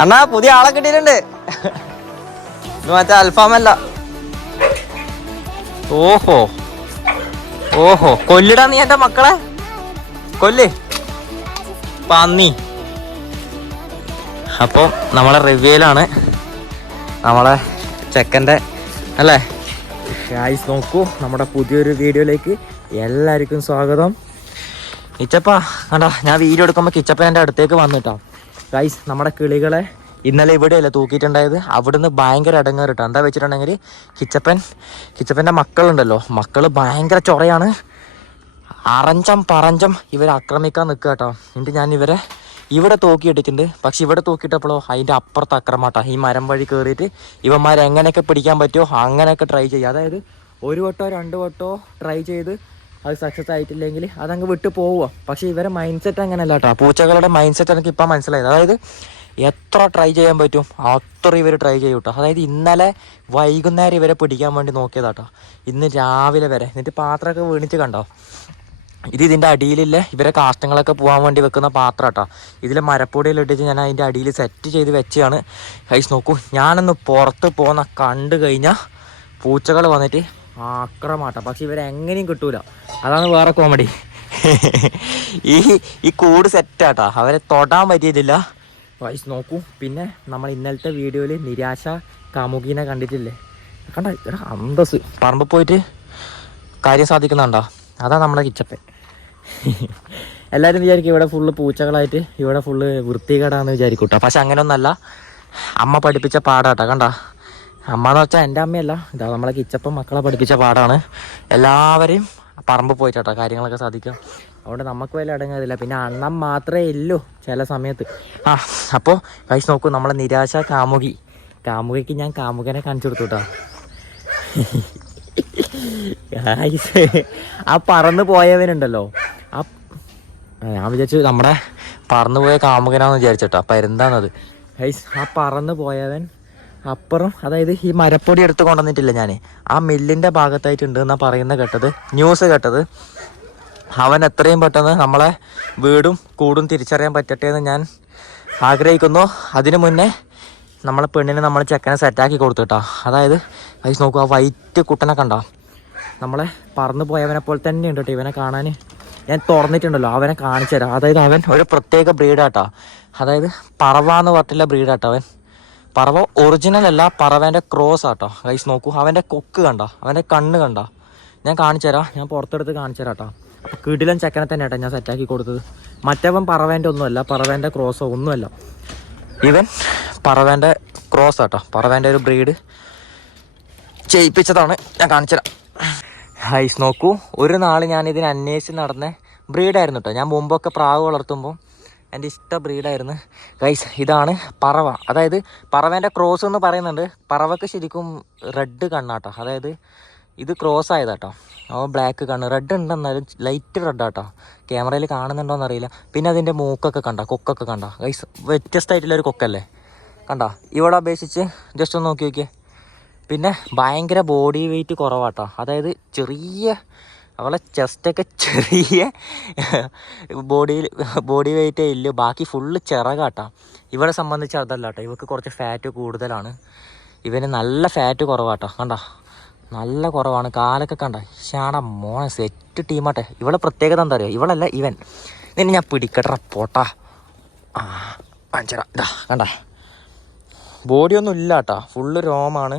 അണ്ണാ പുതിയ ആളെ കിട്ടിയിട്ടുണ്ട്. ഇത് മറ്റേ അൽഫാമല്ല. ഓഹോ. ഓഹോ. കൊല്ലിടാ നീ എന്റെ മക്കളെ. കൊല്ല്. പന്നി. അപ്പോൾ നമ്മളെ റിവ്യൂലാണ് നമ്മളെ ചെക്കന്റെ അല്ലേ? ഗായ്സ് നോക്കൂ നമ്മുടെ പുതിയൊരു വീഡിയോയിലേക്ക് എല്ലാവർക്കും സ്വാഗതം. ഇച്ചപ്പ കണ്ടോ? ഞാൻ വീഡിയോ എടുക്കുമ്പോൾ കിച്ചപ്പൻ എന്റെ അടുത്തേക്ക് വന്നിട്ടോ ഗൈസ് നമ്മുടെ കിളികളെ ഇന്നലെ ഇവിടെയല്ലേ തൂക്കിയിട്ടുണ്ടായത്? അവിടുന്ന് ഭയങ്കര അടങ്ങാറ് കേട്ടോ എന്താ വെച്ചിട്ടുണ്ടെങ്കിൽ കിച്ചപ്പൻ കിച്ചപ്പന്റെ മക്കളുണ്ടല്ലോ. മക്കൾ ഭയങ്കര ചൊറയാണ്. അറഞ്ചം പറഞ്ചം ഇവരെ ആക്രമിക്കാൻ നിൽക്കുക കേട്ടോ എന്നിട്ട് ഞാൻ ഇവരെ ഇവിടെ തൂക്കിയിട്ടിട്ടുണ്ട് പക്ഷെ ഇവിടെ തൂക്കിയിട്ടപ്പോഴോ അതിന്റെ അപ്പുറത്ത് അക്രമാട്ടോ ഈ മരം വഴി കയറിയിട്ട് ഇവന്മാരെങ്ങനെയൊക്കെ പിടിക്കാൻ പറ്റുമോ അങ്ങനെയൊക്കെ ട്രൈ ചെയ്യുക അതായത് ഒരു വട്ടോ രണ്ട് വട്ടോ ട്രൈ ചെയ്ത് അത് സക്സസ് ആയിട്ടില്ലെങ്കിൽ അതങ്ങ് വിട്ടു പോവുക പക്ഷേ ഇവരെ മൈൻഡ് സെറ്റ് അങ്ങനെയല്ല കേട്ടോ. പൂച്ചകളുടെ മൈൻഡ് സെറ്റ് എനിക്ക് ഇപ്പം മനസ്സിലായത്. അതായത് എത്ര ട്രൈ ചെയ്യാൻ പറ്റും അത്ര ഇവർ ട്രൈ ചെയ്യും കേട്ടോ അതായത് ഇന്നലെ വൈകുന്നേരം ഇവരെ പിടിക്കാൻ വേണ്ടി നോക്കിയതാട്ടോ ഇന്ന് രാവിലെ വരെ. എന്നിട്ട് പാത്രമൊക്കെ വീണിച്ച് കണ്ടോ? ഇത് ഇതിന്റെ അടിയിലില്ലേ ഇവരെ കാഷ്ടങ്ങളൊക്കെ പോകാൻ വേണ്ടി വെക്കുന്ന പാത്രം കേട്ടോ ഇതിൽ മരപ്പൊടിയിൽ ഇട്ടിട്ട് ഞാൻ അതിന്റെ അടിയിൽ സെറ്റ് ചെയ്ത് വെച്ചാണ് കൈസ് നോക്കൂ ഞാനൊന്ന് പുറത്ത് പോകുന്ന കണ്ടു കഴിഞ്ഞാൽ പൂച്ചകൾ വന്നിട്ട് ആക്രമാട്ട. പക്ഷെ ഇവരെ എങ്ങനെയും കിട്ടൂല. അതാണ് വേറെ കോമഡി ഈ ഈ കൂട് സെറ്റാട്ടാ അവരെ തൊടാൻ പറ്റിയിട്ടില്ല. വൈസ് നോക്കൂ. പിന്നെ നമ്മൾ ഇന്നലത്തെ വീഡിയോയിൽ നിരാശ കാമുകീനെ കണ്ടിട്ടില്ലേ? കണ്ട? ഇവിടെ അന്തസ് പറമ്പ് പോയിട്ട് കാര്യം സാധിക്കുന്നുണ്ടോ? അതാ നമ്മളെ കിച്ചപ്പൻ എല്ലാവരും വിചാരിക്കും ഇവിടെ ഫുള്ള് പൂച്ചകളായിട്ട് ഇവിടെ ഫുള്ള് വൃത്തികേടാന്ന് വിചാരിക്കും കേട്ടോ പക്ഷെ അങ്ങനെയൊന്നല്ല. അമ്മ പഠിപ്പിച്ച പാടാട്ടോ. കണ്ട? അമ്മ എന്ന് വെച്ചാൽ എന്റെ അമ്മയല്ല. ഇതാ നമ്മളെ കിച്ചപ്പം മക്കളെ പഠിപ്പിച്ച പാടാണ്. എല്ലാവരെയും പറമ്പ് പോയിട്ടാട്ടോ കാര്യങ്ങളൊക്കെ സാധിക്കാം അതുകൊണ്ട് നമുക്ക് വല്ല അടങ്ങാതില്ല പിന്നെ അണ്ണം മാത്രമേ ഇല്ലൂ ചില സമയത്ത്. ആ അപ്പോൾ കഴിച്ച് നോക്കൂ നമ്മളെ നിരാശ കാമുകി. കാമുകിക്ക് ഞാൻ കാമുകനെ കാണിച്ചു കൊടുത്തു ആ പറന്ന് പോയവനുണ്ടല്ലോ. ആ, ഞാൻ വിചാരിച്ചു നമ്മുടെ പറന്നു പോയ കാമുകനാന്ന് വിചാരിച്ചിട്ടോ പരുന്താന്നത് ഹൈസ് ആ പറന്ന് പോയവൻ അപ്പുറം അതായത് ഈ മരപ്പൊടി എടുത്ത് കൊണ്ടുവന്നിട്ടില്ല ഞാൻ ആ മില്ലിന്റെ ഭാഗത്തായിട്ടുണ്ട് എന്നാണ് പറയുന്ന കേട്ടത് ന്യൂസ് കേട്ടത്. അവൻ എത്രയും പെട്ടെന്ന് നമ്മളെ വീടും കൂടും തിരിച്ചറിയാൻ പറ്റട്ടെ എന്ന് ഞാൻ ആഗ്രഹിക്കുന്നു. അതിനു മുന്നേ നമ്മളെ പെണ്ണിനെ നമ്മൾ ചെക്കനെ സെറ്റാക്കി കൊടുത്തു കേട്ടോ. അതായത് വൈസ് നോക്കുക ആ വൈറ്റ് കുട്ടനെ കണ്ടോ? നമ്മളെ പറന്നു പോയവനെ പോലെ തന്നെ ഉണ്ട് കേട്ടോ ഇവനെ കാണാൻ ഞാൻ തുറന്നിട്ടുണ്ടല്ലോ അവനെ കാണിച്ചു തരാം. അതായത് അവൻ ഒരു പ്രത്യേക ബ്രീഡാട്ടോ അതായത് പറവ എന്ന് പറഞ്ഞിട്ടുള്ള ബ്രീഡാട്ടോ അവൻ. പറവ ഒറിജിനൽ അല്ല പറവേന്റെ ക്രോസ് ആട്ടോ. ഗൈസ് നോക്കൂ അവന്റെ കൊക്ക് കണ്ട? അവന്റെ കണ്ണ് കണ്ട? ഞാൻ കാണിച്ചു തരാം. ഞാൻ പുറത്തെടുത്ത് കാണിച്ചു തരാം കേട്ടോ. അപ്പോൾ കിടിലൻ ചെക്കനെ തന്നെ കേട്ടോ ഞാൻ സെറ്റാക്കി കൊടുത്തത്. മറ്റവൻ പറവേന്റെ ഒന്നുമല്ല പറവേന്റെ ക്രോസോ ഒന്നുമല്ല. ഇവൻ പറവേന്റെ ക്രോസ് ആട്ടോ. പറവേന്റെ ഒരു ബ്രീഡ് ചെയ്യിപ്പിച്ചതാണ്. ഞാൻ കാണിച്ചു തരാം. ഹൈസ് നോക്കൂ ഒരു നാൾ ഞാൻ ഇതിന് അന്വേഷിച്ച് നടന്ന ബ്രീഡായിരുന്നു കേട്ടോ. ഞാൻ മുമ്പൊക്കെ പ്രാവ് വളർത്തുമ്പോൾ എന്റെ ഇഷ്ട ബ്രീഡായിരുന്നു. ഗൈസ് ഇതാണ് പറവ. അതായത് പറവേന്റെ ക്രോസ് എന്ന് പറയുന്നുണ്ട്. പറവക്ക് ശരിക്കും റെഡ് കണ്ണാട്ടോ. അതായത് ഇത് ക്രോസ് ആയതാട്ടോ. ഓ ബ്ലാക്ക് കണ്ണ്. റെഡ് ഉണ്ടെന്നാലും ലൈറ്റ് റെഡ് ആട്ടോ. ക്യാമറയിൽ കാണുന്നുണ്ടോയെന്ന് അറിയില്ല. പിന്നെ അതിന്റെ മൂക്കൊക്കെ കണ്ട? കൊക്കൊക്കെ കണ്ട? ഗൈസ് വ്യത്യസ്തമായിട്ടുള്ളൊരു കൊക്കല്ലേ? കണ്ട? ഇവിടെ അപേക്ഷിച്ച് ജസ്റ്റ് ഒന്ന് നോക്കി നോക്കിയേ. പിന്നെ ഭയങ്കര ബോഡി വെയിറ്റ് കുറവാട്ടോ. അതായത് ചെറിയ അവളെ ചെസ്റ്റൊക്കെ ചെറിയ ബോഡിയിൽ ബോഡി വെയിറ്റേ ഇല്ല. ബാക്കി ഫുള്ള് ചിറകാട്ടാ. ഇവളെ സംബന്ധിച്ച് അതല്ല കേട്ടോ ഇവക്ക് കുറച്ച് ഫാറ്റ് കൂടുതലാണ്. ഇവന് നല്ല ഫാറ്റ് കുറവാട്ടോ. കണ്ട? നല്ല കുറവാണ്. കാലൊക്കെ കണ്ട? ഷാട മോനെ സെറ്റ് ടീമാട്ടെ ഇവളെ പ്രത്യേകത എന്താ അറിയോ? ഇവളല്ല ഇവൻ. നിന്നെ ഞാൻ പിടിക്കട്ടെ പോട്ടാ. ആ കാണിച്ചടാ ഇതാ കണ്ട? ബോഡിയൊന്നും ഇല്ല കേട്ടാ ഫുള്ള് രോമാണ്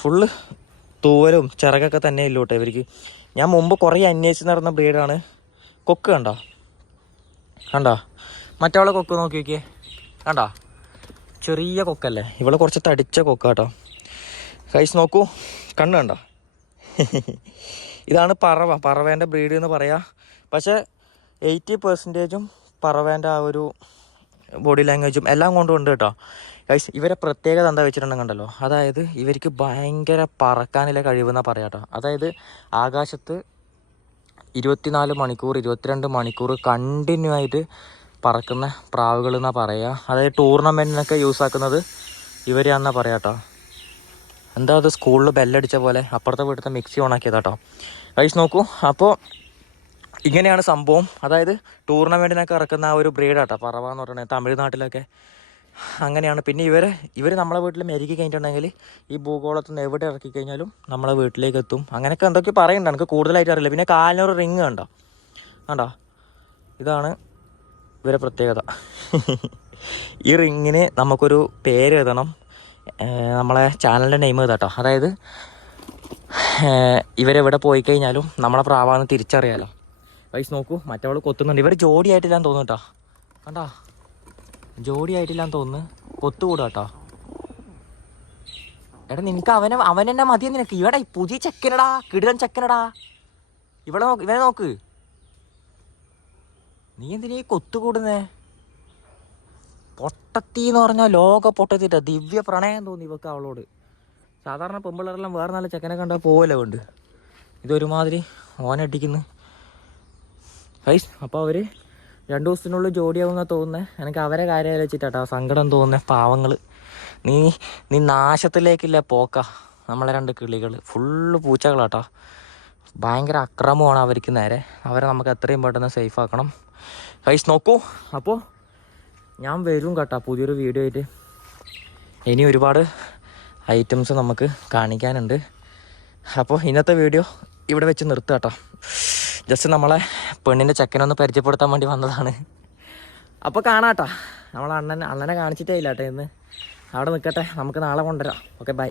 ഫുള്ള് തൂവലും ചിറകൊക്കെ തന്നെ ഇല്ലോട്ടെ ഇവർക്ക്. ഞാൻ മുമ്പ് കുറേ അന്വേഷിച്ച് നടന്ന ബ്രീഡാണ്. കൊക്ക് കണ്ടോ? കണ്ടോ? മറ്റവളെ കൊക്ക് നോക്കി നോക്കിയേ. കണ്ടോ? ചെറിയ കൊക്കല്ലേ. ഇവളെ കുറച്ച് തടിച്ച കൊക്ക കേട്ടോ. കൈസ് നോക്കൂ. കണ്ണ് കണ്ടോ? ഇതാണ് പറവ. പറവേന്റെ ബ്രീഡ് എന്ന് പറയാം. പക്ഷേ എയ്റ്റി പെർസെന്റേജും പറവേന്റെ ആ ഒരു ബോഡി ലാംഗ്വേജും എല്ലാം കൊണ്ടും ഉണ്ട് കേട്ടോ. ഗൈസ് ഇവരെ പ്രത്യേകത എന്താ വെച്ചിട്ടുണ്ടെങ്കിൽ കണ്ടല്ലോ? അതായത് ഇവർക്ക് ഭയങ്കര പറക്കാനുള്ള കഴിവെന്നാണ് പറയാം കേട്ടോ. അതായത് ആകാശത്ത് ഇരുപത്തിനാല് മണിക്കൂർ ഇരുപത്തിരണ്ട് മണിക്കൂർ കണ്ടിന്യൂ ആയിട്ട് പറക്കുന്ന പ്രാവുകൾ എന്നാണ് പറയുക അതായത് ടൂർണമെന്റിനൊക്കെ യൂസ് ആക്കുന്നത് ഇവരെയാണെന്നാണ് പറയാം കേട്ടോ. എന്താ അത് സ്കൂളിൽ ബെല്ലടിച്ച പോലെ അപ്പുറത്തെ വീട്ടിലത്തെ മിക്സി ഓണാക്കിയതാട്ടോ ഗൈസ് നോക്കൂ. അപ്പോൾ ഇങ്ങനെയാണ് സംഭവം. അതായത് ടൂർണമെന്റിനൊക്കെ ഇറക്കുന്ന ആ ഒരു ബ്രീഡാട്ടോ പറവ എന്ന് പറയുന്നത് തമിഴ്നാട്ടിലൊക്കെ. അങ്ങനെയാണ്. പിന്നെ ഇവർ ഇവർ നമ്മളെ വീട്ടിൽ മെരുകി കഴിഞ്ഞിട്ടുണ്ടെങ്കിൽ ഈ ഭൂഗോളത്തിൽ നിന്ന് എവിടെ ഇറക്കി കഴിഞ്ഞാലും നമ്മളെ വീട്ടിലേക്ക് എത്തും. അങ്ങനെയൊക്കെ എന്തൊക്കെ പറയുന്നുണ്ട്. എനിക്ക് കൂടുതലായിട്ട് അറിയില്ല. പിന്നെ കാലിനൊരു റിങ് കണ്ടോ? കണ്ടോ? ഇതാണ് ഇവരെ പ്രത്യേകത. ഈ റിങ്ങിന് നമുക്കൊരു പേര് എഴുതണം. നമ്മളെ ചാനലിന്റെ നെയിം എഴുതാട്ടോ. അതായത് ഇവരെവിടെ പോയി കഴിഞ്ഞാലും നമ്മളെ പ്രാവാന്ന് തിരിച്ചറിയാലോ. വൈസ് നോക്കൂ. മറ്റവൾ കൊത്തുന്നുണ്ട്. ഇവർ ജോഡിയായിട്ടില്ലാന്ന് തോന്നുന്നു കേട്ടോ കണ്ടാ? ജോഡിയായിട്ടില്ലാന്ന് തോന്നുന്നു. കൊത്തുകൂടാ കേട്ടോ എടാ നിനക്ക് അവനെ അവൻ തന്നെ മതിയെ നിനക്ക്. ഇവിടെ പുതിയ ചെക്കനടാ. കിടുകൻ ചെക്കനടാ. ഇവിടെ നോക്ക് ഇവനെ നോക്ക്. നീ എന്തിനീ കൊത്തുകൂടുന്നേ? പൊട്ടത്തി എന്ന് പറഞ്ഞാൽ ലോക പൊട്ടത്തിട്ട. ദിവ്യ പ്രണയം തോന്നി ഇവക്ക് അവളോട്. സാധാരണ പെമ്പിള്ളേരെല്ലാം വേറെ നല്ല ചെക്കനെ കണ്ടാൽ പോവല്ലോ ഉണ്ട് ഇതൊരുമാതിരി ഓനടിക്കുന്നു ഗൈസ് അപ്പോൾ അവർ രണ്ട് ദിവസത്തിനുള്ളിൽ ജോഡിയാവുന്ന തോന്നുന്നത് എനിക്ക് അവരെ കാര്യം വെച്ചിട്ടാട്ടോ സങ്കടം തോന്നുന്നത് പാവങ്ങൾ നീ നീ നാശത്തിലേക്കില്ല പോക്ക. നമ്മളെ രണ്ട് കിളികൾ ഫുള്ള് പൂച്ചകളാട്ടോ. ഭയങ്കര അക്രമമാണ് അവർക്ക് നേരെ. അവരെ നമുക്ക് എത്രയും പെട്ടെന്ന് സേഫ് ആക്കണം. ഫൈസ് നോക്കൂ. അപ്പോൾ ഞാൻ വരും കേട്ടോ പുതിയൊരു വീഡിയോ ആയിട്ട്. ഇനി ഒരുപാട് ഐറ്റംസ് നമുക്ക് കാണിക്കാനുണ്ട്. അപ്പോൾ ഇന്നത്തെ വീഡിയോ ഇവിടെ വെച്ച് നിർത്തുക കേട്ടോ. ജസ്റ്റ് നമ്മളെ പെണ്ണിന്റെ ചെക്കനൊന്ന് പരിചയപ്പെടുത്താൻ വേണ്ടി വന്നതാണ്. അപ്പോൾ കാണാട്ടോ. നമ്മളെ അണ്ണൻ അണ്ണനെ കാണിച്ചിട്ടേ ഇല്ല കേട്ടോ ഇന്ന്. അവിടെ നിൽക്കട്ടെ നമുക്ക് നാളെ കൊണ്ടുവരാം. Okay bye